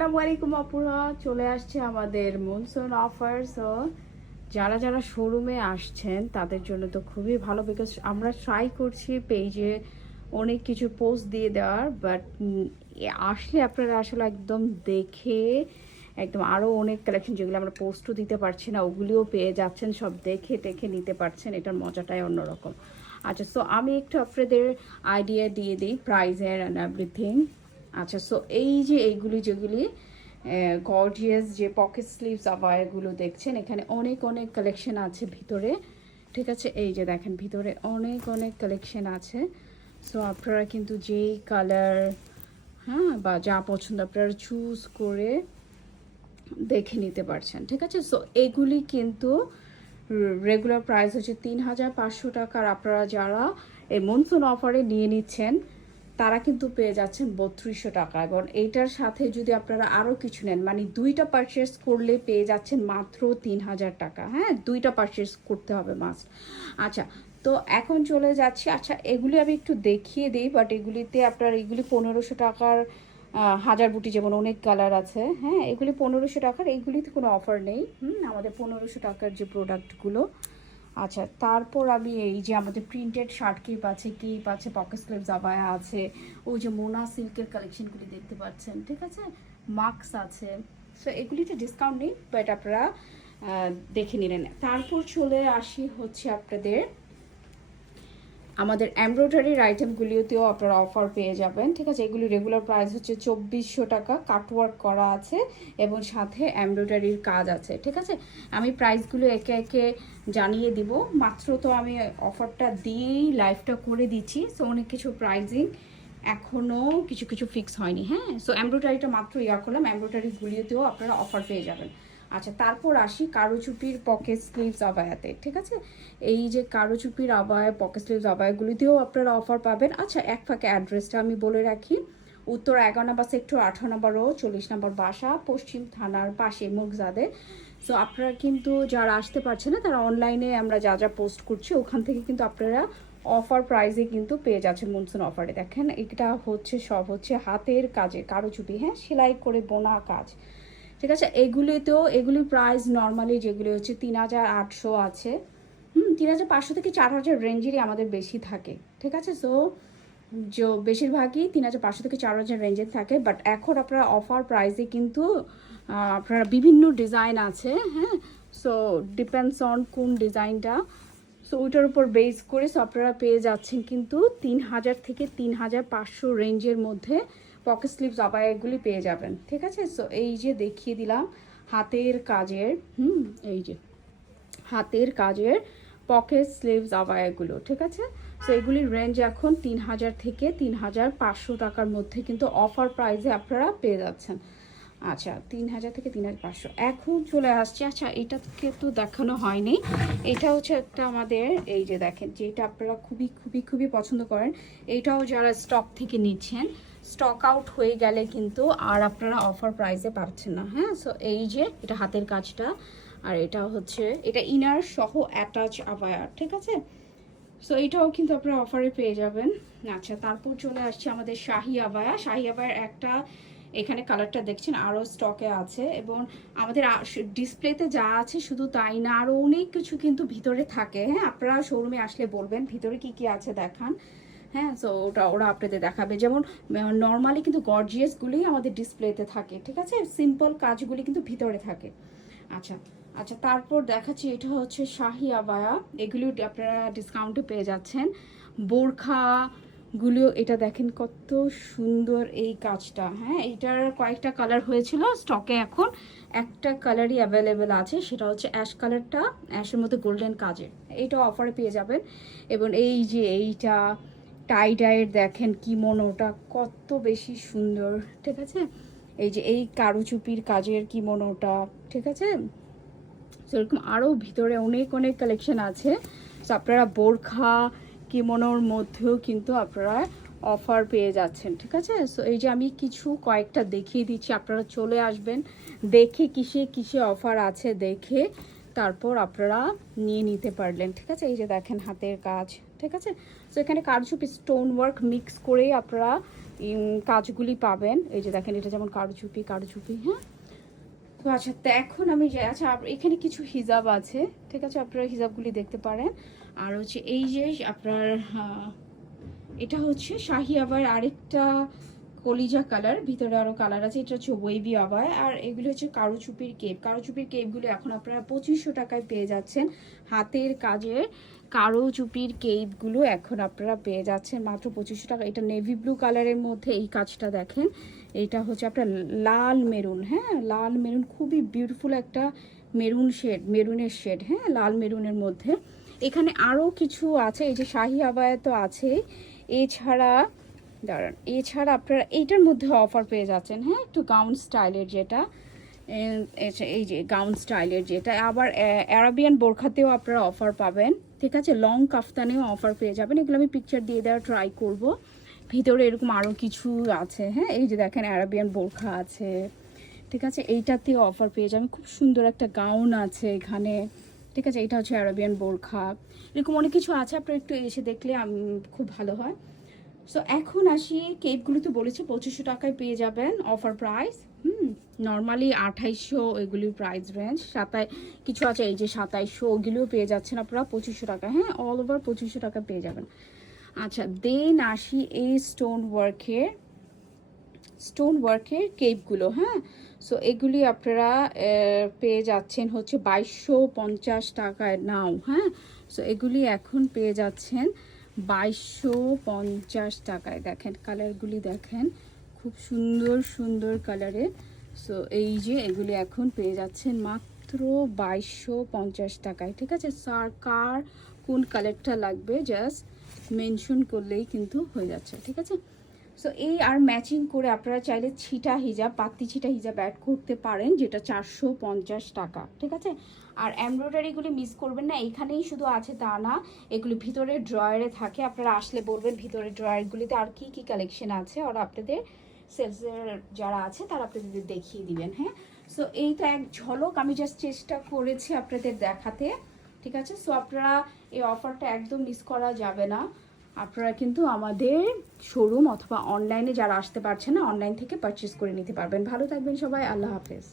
আসসালামু আলাইকুম আপুরা, চলে আসছে আমাদের মনসুন অফার। সো যারা যারা শোরুমে আসছেন তাদের জন্য তো খুবই ভালো, বিকজ আমরা ট্রাই করছি পেজে অনেক কিছু পোস্ট দিয়ে দেওয়ার, বাট আসলে আপনারা আসলে একদম দেখে একদম আরও অনেক কালেকশন যেগুলো আমরা পোস্টও দিতে পারছি না ওগুলিও পেয়ে যাচ্ছেন, সব দেখে দেখে নিতে পারছেন। এটার মজাটাই অন্যরকম। আচ্ছা, সো আমি একটু আপনাদের আইডিয়া দিয়ে দিই প্রাইজের অ্যান্ড এভরিথিং। আচ্ছা, সো এই যে এইগুলি যেগুলি গর্জিয়াস যে পকেট স্লিভস আবায়াগুলো দেখছেন, এখানে অনেক অনেক কালেকশন আছে ভিতরে। ঠিক আছে, এই যে দেখেন ভিতরে অনেক অনেক কালেকশন আছে। সো আপনারা কিন্তু যেই কালার বা যা পছন্দ আপনারা চুজ করে দেখে নিতে পারছেন। ঠিক আছে, সো এগুলি কিন্তু রেগুলার প্রাইস হচ্ছে ৩,৫০০ টাকা। আর আপনারা যারা এই মনসুন অফারে নিয়ে নিচ্ছেন তারা কিন্তু পেয়ে যাচ্ছেন ৩২০০ টাকা। এবং এইটার সাথে যদি আপনারা আরও কিছু নেন, মানে দুইটা পারচেস করলে পেয়ে যাচ্ছেন মাত্র ৩,০০০ টাকা। হ্যাঁ, দুইটা পারচেস করতে হবে মাস্ট। আচ্ছা, তো এখন চলে যাচ্ছি। আচ্ছা, এগুলি আমি একটু দেখিয়ে দিই, বাট এগুলিতে আপনার এগুলি ১৫০০ টাকার হাজার বুটি, যেমন অনেক কালার আছে। হ্যাঁ, এগুলি ১৫০০ টাকার, এইগুলিতে কোনো অফার নেই। আমাদের ১৫০০ টাকার যে প্রোডাক্টগুলো। আচ্ছা, তারপর আমি এই যে আমাদের প্রিন্টেড শার্ট কিপ আছে, পকেট স্লিভস আবায়া আছে, ওই যে মোনা সিল্কের কালেকশনগুলি দেখতে পাচ্ছেন। ঠিক আছে, মাস্ক আছে। সো এগুলিতে ডিসকাউন্ট নেই, বাট আপনারা দেখে নিলেন। তারপর চলে আসি হচ্ছে আপনাদের আমাদের এমব্রয়ডারির আইটেমগুলিতেও আপনারা অফার পেয়ে যাবেন। ঠিক আছে, এগুলি রেগুলার প্রাইস হচ্ছে ২৪০০ টাকা, কাটওয়ার্ক করা আছে এবং সাথে এমব্রয়ডারির কাজ আছে। ঠিক আছে, আমি প্রাইসগুলো একে একে জানিয়ে দিব। মাত্র তো আমি অফারটা দিয়েই লাইভটা করে দিচ্ছি, সো অনেক কিছু প্রাইজিং এখনও কিছু কিছু ফিক্স হয়নি। হ্যাঁ, সো এমব্রয়ডারিটা মাত্র করলাম, এমব্রয়ডারিগুলিতেও আপনারা অফার পেয়ে যাবেন। আচ্ছা, তারপর আসি কারুচুপির পকেট স্লিভস আবায়াতে। ঠিক আছে, এই যে কারুচুপির আবায়া পকেট স্লিভস আবায়াগুলিতেও আপনারা অফার পাবেন। আচ্ছা, এক ফাঁকে অ্যাড্রেসটা আমি বলে রাখি। উত্তর 11 নম্বর সেক্টর, 18 নম্বর রোড, 40 নম্বর বাসা, পশ্চিম থানার পাশে, মুগজাদে। সো আপনারা কিন্তু যারা আসতে পারছেন না তারা অনলাইনে আমরা যা যা পোস্ট করছি ওখান থেকে কিন্তু আপনারা অফার প্রাইসে কিন্তু পেয়ে যাচ্ছেন মনসুন অফারে। দেখেন, এটা হচ্ছে সব হচ্ছে হাতের কাজে কারুচুপি, হ্যাঁ, সেলাই করে বোনা কাজ। ঠিক আছে, এগুলির প্রাইস নর্মালি যেগুলি হচ্ছে ৩,৮০০ আছে। ৩,৫০০ থেকে ৪,০০০ রেঞ্জেরই আমাদের বেশি থাকে। ঠিক আছে, সো বেশিরভাগই ৩,৫০০ থেকে ৪,০০০ রেঞ্জে থাকে। বাট এখন আপনারা অফার প্রাইসে কিন্তু আপনারা বিভিন্ন ডিজাইন আছে। হ্যাঁ, সো ডিপেন্ডস অন কোন ডিজাইনটা, সো ওইটার উপর বেস করে সো আপনারা পেয়ে যাচ্ছেন কিন্তু ৩,০০০ থেকে ৩,৫০০ রেঞ্জের মধ্যে পকেট স্লিভস আবায়াগুলি পেয়ে যাবেন। ঠিক আছে, সো এই যে দেখিয়ে দিলাম হাতের কাজের, এই যে হাতের কাজের পকেট স্লিভস আবায়াগুলো। ঠিক আছে, সো এগুলির রেঞ্জ এখন ৩,০০০ থেকে ৩,৫০০ টাকার মধ্যে কিন্তু অফার প্রাইসে আপনারা পেয়ে যাচ্ছেন। আচ্ছা, ৩,০০০ থেকে ৩,৫০০। এখন চলে আসছে, আচ্ছা এটাকে তো দেখানো হয়নি, এটা হচ্ছে একটা আমাদের এই যে দেখেন, যেটা আপনারা খুবই খুবই খুবই পছন্দ করেন। এইটাও যারা স্টক থেকে নিচ্ছেন, স্টক আউট হয়ে গেলে কিন্তু আর আপনারা অফার প্রাইসে পাচ্ছেন না। হ্যাঁ, সো এই যে এটা হাতের কাজটা, আর এটা হচ্ছে এটা ইনার সহ অ্যাটাচ আবায়া। ঠিক আছে, সো এইটাও কিন্তু আপনারা অফারে পেয়ে যাবেন। আচ্ছা, তারপর চলে আসছে আমাদের শাহি আবায়া। শাহি আবায়ার একটা এখানে কালারটা দেখছেন আরও স্টকে আছে, এবং আমাদের ডিসপ্লেতে যা আছে শুধু তাই না, আরও অনেক কিছু কিন্তু ভিতরে থাকে। হ্যাঁ, আপনারা শোরুমে আসলে বলবেন ভিতরে কি কি আছে দেখান। হ্যাঁ, সো ওরা আপনাদের দেখাবে। যেমন নর্মালি কিন্তু গর্জিয়াসগুলি আমাদের ডিসপ্লেতে থাকে। ঠিক আছে, সিম্পল কাজগুলি কিন্তু ভিতরে থাকে। আচ্ছা আচ্ছা, তারপর দেখাচ্ছি এটা হচ্ছে শাহি আবায়া। এগুলো আপনারা ডিসকাউন্টে পেয়ে যাচ্ছেন। বোরখাগুলো এটা দেখেন কত সুন্দর এই কাজটা। হ্যাঁ, এটার কয়েকটা কালার হয়েছিল স্টকে, এখন একটা কালারই অ্যাভেলেবেল আছে, সেটা হচ্ছে অ্যাশ কালারটা, অ্যাশের মধ্যে গোল্ডেন কাজের। এইটা অফারে পেয়ে যাবেন। এবং এই যে এইটা টাই ডাইয়ের দেখেন কি মনোটা কত বেশি সুন্দর। ঠিক আছে, এই যে এই কারুচুপির কাজের কি মনোটা। ঠিক আছে, সেরকম আরও ভিতরে অনেক অনেক কালেকশন আছে। সো আপনারা বোরখা কিমোনোর মধ্যেও কিন্তু আপনারা অফার পেয়ে যাচ্ছেন। ঠিক আছে, সো এই যে আমি কিছু কয়েকটা দেখিয়ে দিচ্ছি, আপনারা চলে আসবেন দেখে কিসে কিসে অফার আছে দেখে তারপর আপনারা নিয়ে নিতে পারলেন। ঠিক আছে, এই যে দেখেন হাতের কাজ। ঠিক আছে, সো এখানে কারচুপি স্টোন ওয়ার্ক মিক্স করেই আপনারা কাজগুলি পাবেন। এই যে দেখেন, এটা যেমন কারুচুপি হ্যাঁ। তো আচ্ছা, তো এখন আমি যাই। আচ্ছা, এখানে কিছু হিজাব আছে, ঠিক আছে, আপনারা হিজাবগুলি দেখতে পারেন। আর হচ্ছে এই যে আপনার এটা হচ্ছে শাহি আবার আরেকটা কলিজা কালার, ভিতরে আরো কালার আছে, এটা হচ্ছে ওয়েভি আবায়। আর এগুলো হচ্ছে কারুচুপির কেপগুলো এখন আপনারা 2500 টাকায় পেয়ে যাচ্ছেন। হাতের কাজের কারুচুপির কেপগুলো এখন আপনারা পেয়ে যাচ্ছেন মাত্র 2500 টাকা। এটা নেভি ব্লু কালারের মধ্যে এই কাজটা দেখেন, এটা হচ্ছে আপনার লাল মেরুন, হ্যাঁ, লাল মেরুন, খুবই বিউটিফুল একটা মেরুনের শেড, হ্যাঁ, লাল মেরুনের মধ্যে। এখানে আরও কিছু আছে, এই যে শাহি আবায়া তো আছে, এছাড়া আপনারা এইটার মধ্যে অফার পেয়ে যাচ্ছেন, হ্যাঁ, একটু গাউন স্টাইলের যেটা, এই যে গাউন স্টাইলের যেটা, আবার অ্যারাবিয়ান বোরখাতেও আপনারা অফার পাবেন, ঠিক আছে, লং কাফতানেও অফার পেয়ে যাবেন। এগুলো আমি পিকচার দিয়ে দেওয়ার ট্রাই করব। ভিতরে এরকম আরও কিছু আছে, হ্যাঁ, এই যে দেখেন অ্যারাবিয়ান বোরখা আছে, ঠিক আছে, এইটাতেও অফার পেয়ে যাবেন। খুব সুন্দর একটা গাউন আছে এখানে, ঠিক আছে, এটা হচ্ছে অ্যারাবিয়ান বোরখা। এরকম অনেক কিছু আছে, আপনারা একটু এসে দেখলে খুব ভালো হয়। সো এখন আসি, কেকগুলো তো বলেছি 2500 টাকায় পেয়ে যাবেন, অফার প্রাইস। নর্মালি 2800 এগুলির প্রাইস রেঞ্জ। কিছু আছে এই যে 2700, ওগুলিও পেয়ে যাচ্ছেন আপনারা 2500 টাকা, হ্যাঁ, অল ওভার 2500 টাকা পেয়ে যাবেন। আচ্ছা, দেন আসি এই স্টোন ওয়ার্কের কেপগুলো, হ্যাঁ। সো এগুলি আপনারা পেয়ে যাচ্ছেন হচ্ছে 2250 টাকায় নাও, হ্যাঁ। সো এগুলি এখন পেয়ে যাচ্ছেন 2250 টাকায়। দেখেন কালারগুলি দেখেন, খুব সুন্দর সুন্দর কালারে। সো এই যে এগুলি এখন পেয়ে যাচ্ছেন মাত্র 2250 টাকায়, ঠিক আছে। স্যার কার কোন কালারটা লাগবে জাস্ট মেনশন করলেই কিন্তু হয়ে যাচ্ছে, ঠিক আছে। সো এই আর ম্যাচিং করে আপনারা চাইলে পাত্তি ছিটা হিজাব অ্যাড করতে পারেন, যেটা 450 টাকা, ঠিক আছে। আর এমব্রয়ডারিগুলি মিস করবেন না, এখানেই শুধু আছে তা না, এগুলি ভিতরে ড্রয়ারে থাকে, আপনারা আসলে বলবেন ভিতরে ড্রয়ারগুলিতে আর কি কি কালেকশন আছে, আর আপনাদের সেলসের যারা আছে তারা আপনাদের দেখিয়ে দিবেন, হ্যাঁ। সো এই তো এক ঝলক আমি জাস্ট চেষ্টা করেছি আপনাদের দেখাতে, ঠিক আছে। সো আপনারা এই অফারটা একদম মিস করা যাবে না। আপনারা কিন্তু আমাদের শোরুম অথবা অনলাইনে যারা আসতে পারছেন না, অনলাইন থেকে পারচেস করে নিতে পারবেন। ভালো থাকবেন সবাই, আল্লাহ হাফেজ।